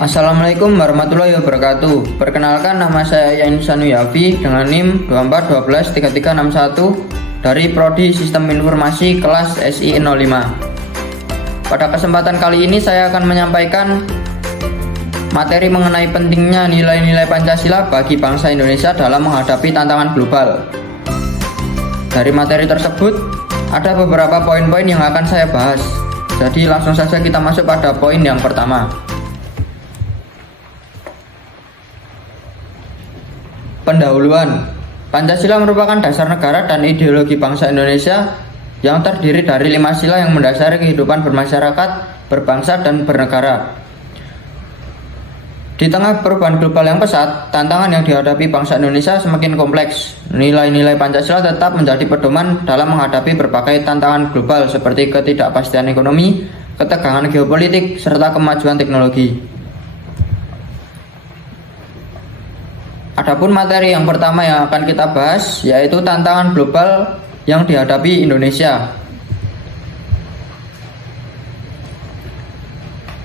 Assalamualaikum warahmatullahi wabarakatuh. Perkenalkan, nama saya Yain Sanuyafi dengan NIM 24123361 dari Prodi Sistem Informasi kelas SI 05. Pada kesempatan kali ini saya akan menyampaikan materi mengenai pentingnya nilai-nilai Pancasila bagi bangsa Indonesia dalam menghadapi tantangan global. Dari materi tersebut, ada beberapa poin-poin yang akan saya bahas. Jadi langsung saja kita masuk pada poin yang pertama. Pendahuluan. Pancasila merupakan dasar negara dan ideologi bangsa Indonesia yang terdiri dari 5 sila yang mendasari kehidupan bermasyarakat, berbangsa, dan bernegara. Di tengah perubahan global yang pesat, tantangan yang dihadapi bangsa Indonesia semakin kompleks. Nilai-nilai Pancasila tetap menjadi pedoman dalam menghadapi berbagai tantangan global seperti ketidakpastian ekonomi, ketegangan geopolitik, serta kemajuan teknologi. Adapun materi yang pertama yang akan kita bahas yaitu tantangan global yang dihadapi Indonesia.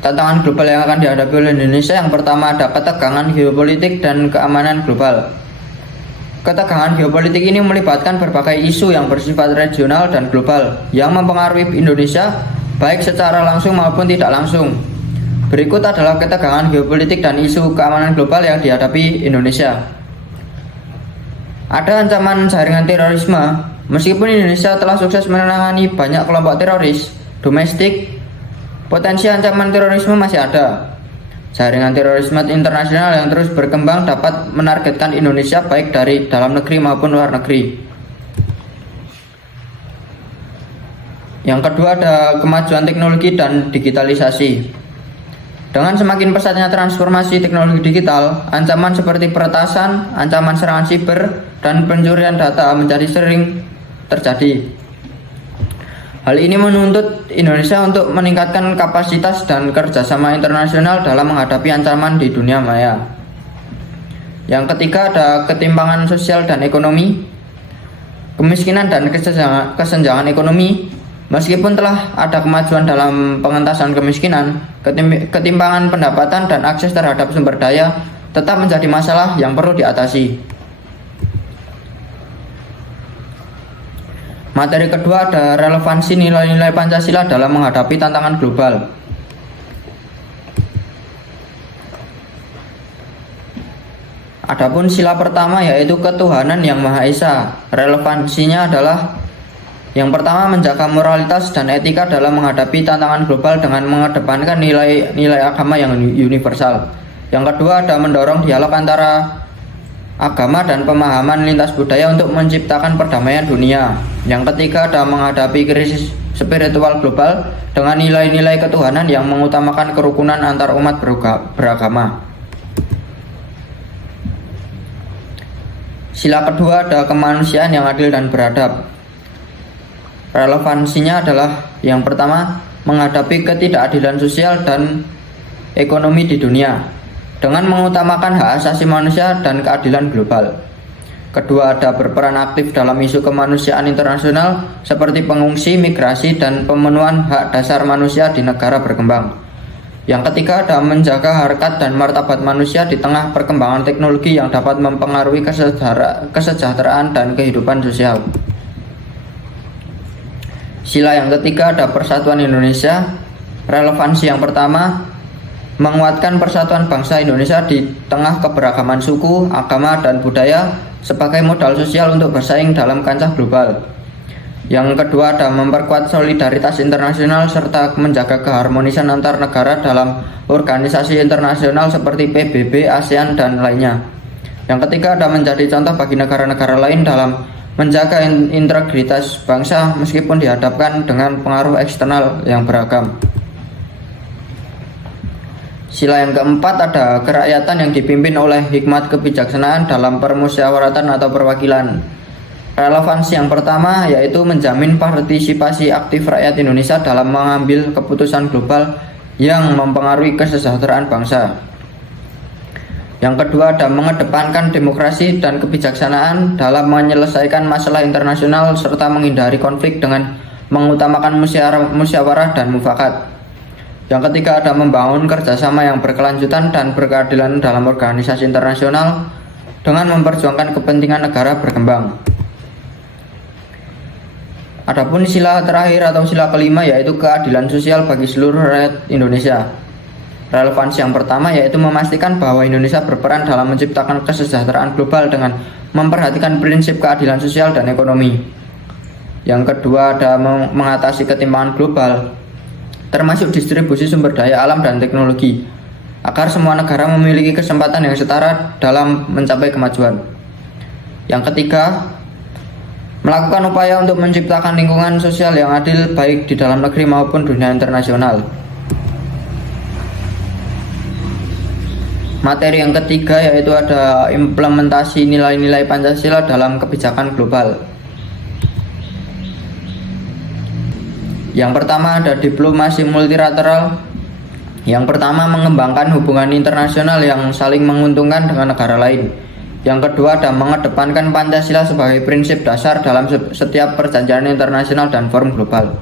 Tantangan global yang akan dihadapi oleh Indonesia yang pertama ada ketegangan geopolitik dan keamanan global. Ketegangan geopolitik ini melibatkan berbagai isu yang bersifat regional dan global yang mempengaruhi Indonesia baik secara langsung maupun tidak langsung. Berikut adalah ketegangan geopolitik dan isu keamanan global yang dihadapi Indonesia. Ada ancaman jaringan terorisme. Meskipun Indonesia telah sukses menangani banyak kelompok teroris domestik, potensi ancaman terorisme masih ada. Jaringan terorisme internasional yang terus berkembang dapat menargetkan Indonesia baik dari dalam negeri maupun luar negeri. Yang kedua ada kemajuan teknologi dan digitalisasi. Dengan semakin pesatnya transformasi teknologi digital, ancaman seperti peretasan, ancaman serangan siber, dan pencurian data menjadi sering terjadi. Hal ini menuntut Indonesia untuk meningkatkan kapasitas dan kerjasama internasional dalam menghadapi ancaman di dunia maya. Yang ketiga ada ketimpangan sosial dan ekonomi. Kemiskinan dan kesenjangan ekonomi. Meskipun telah ada kemajuan dalam pengentasan kemiskinan, ketimpangan pendapatan dan akses terhadap sumber daya tetap menjadi masalah yang perlu diatasi. Materi kedua ada relevansi nilai-nilai Pancasila dalam menghadapi tantangan global. Adapun sila pertama yaitu ketuhanan yang Maha Esa. Relevansinya adalah yang pertama menjaga moralitas dan etika dalam menghadapi tantangan global dengan mengedepankan nilai-nilai agama yang universal. Yang kedua ada mendorong dialog antara agama dan pemahaman lintas budaya untuk menciptakan perdamaian dunia. Yang ketiga ada menghadapi krisis spiritual global dengan nilai-nilai ketuhanan yang mengutamakan kerukunan antar umat beragama. Sila kedua ada kemanusiaan yang adil dan beradab. Relevansinya adalah yang pertama menghadapi ketidakadilan sosial dan ekonomi di dunia dengan mengutamakan hak asasi manusia dan keadilan global. Kedua ada berperan aktif dalam isu kemanusiaan internasional seperti pengungsi, migrasi, dan pemenuhan hak dasar manusia di negara berkembang. Yang ketiga ada menjaga harkat dan martabat manusia di tengah perkembangan teknologi yang dapat mempengaruhi kesejahteraan dan kehidupan sosial. Sila yang ketiga ada persatuan Indonesia. Relevansi yang pertama menguatkan persatuan bangsa Indonesia di tengah keberagaman suku, agama, dan budaya sebagai modal sosial untuk bersaing dalam kancah global. Yang kedua ada memperkuat solidaritas internasional serta menjaga keharmonisan antar negara dalam organisasi internasional seperti PBB, ASEAN, dan lainnya. Yang ketiga ada menjadi contoh bagi negara-negara lain dalam menjaga integritas bangsa meskipun dihadapkan dengan pengaruh eksternal yang beragam. Sila yang keempat ada kerakyatan yang dipimpin oleh hikmat kebijaksanaan dalam permusyawaratan atau perwakilan. Relevansi yang pertama yaitu menjamin partisipasi aktif rakyat Indonesia dalam mengambil keputusan global yang mempengaruhi kesejahteraan bangsa. Yang kedua ada mengedepankan demokrasi dan kebijaksanaan dalam menyelesaikan masalah internasional serta menghindari konflik dengan mengutamakan musyawarah dan mufakat. Yang ketiga ada membangun kerjasama yang berkelanjutan dan berkeadilan dalam organisasi internasional dengan memperjuangkan kepentingan negara berkembang. Adapun sila terakhir atau sila kelima yaitu keadilan sosial bagi seluruh rakyat Indonesia. Relevansi yang pertama yaitu memastikan bahwa Indonesia berperan dalam menciptakan kesejahteraan global dengan memperhatikan prinsip keadilan sosial dan ekonomi. Yang kedua ada mengatasi ketimpangan global, termasuk distribusi sumber daya alam dan teknologi, agar semua negara memiliki kesempatan yang setara dalam mencapai kemajuan. Yang ketiga, melakukan upaya untuk menciptakan lingkungan sosial yang adil baik di dalam negeri maupun dunia internasional. Materi yang ketiga yaitu ada implementasi nilai-nilai Pancasila dalam kebijakan global. Yang pertama ada diplomasi multilateral. Yang pertama mengembangkan hubungan internasional yang saling menguntungkan dengan negara lain. Yang kedua ada mengedepankan Pancasila sebagai prinsip dasar dalam setiap perjanjian internasional dan forum global.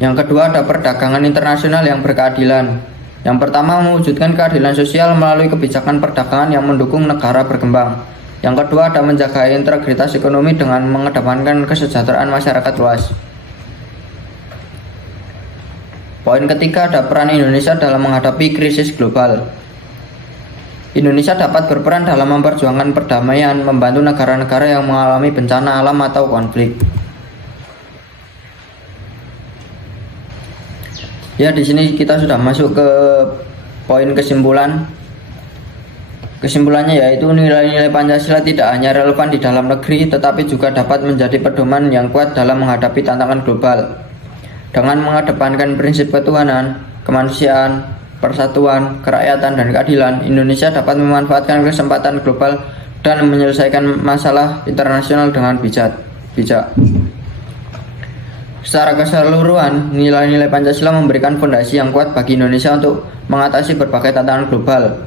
Yang kedua ada perdagangan internasional yang berkeadilan. Yang pertama mewujudkan keadilan sosial melalui kebijakan perdagangan yang mendukung negara berkembang. Yang kedua ada menjaga integritas ekonomi dengan mengedepankan kesejahteraan masyarakat luas. Poin ketiga ada peran Indonesia dalam menghadapi krisis global. Indonesia dapat berperan dalam memperjuangkan perdamaian, membantu negara-negara yang mengalami bencana alam atau konflik. Ya, di sini kita sudah masuk ke poin kesimpulan. Kesimpulannya yaitu nilai-nilai Pancasila tidak hanya relevan di dalam negeri, tetapi juga dapat menjadi pedoman yang kuat dalam menghadapi tantangan global. Dengan mengedepankan prinsip ketuhanan, kemanusiaan, persatuan, kerakyatan, dan keadilan, Indonesia dapat memanfaatkan kesempatan global dan menyelesaikan masalah internasional dengan bijak. Secara keseluruhan, nilai-nilai Pancasila memberikan fondasi yang kuat bagi Indonesia untuk mengatasi berbagai tantangan global,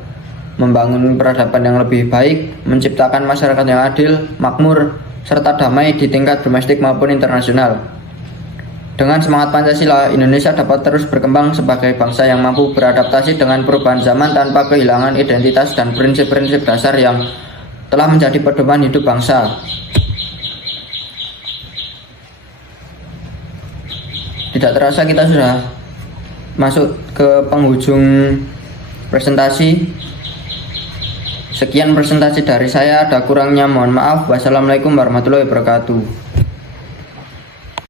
membangun peradaban yang lebih baik, menciptakan masyarakat yang adil, makmur, serta damai di tingkat domestik maupun internasional. Dengan semangat Pancasila, Indonesia dapat terus berkembang sebagai bangsa yang mampu beradaptasi dengan perubahan zaman tanpa kehilangan identitas dan prinsip-prinsip dasar yang telah menjadi pedoman hidup bangsa. Tidak terasa kita sudah masuk ke penghujung presentasi. Sekian presentasi dari saya, ada kurangnya mohon maaf. Wassalamualaikum warahmatullahi wabarakatuh.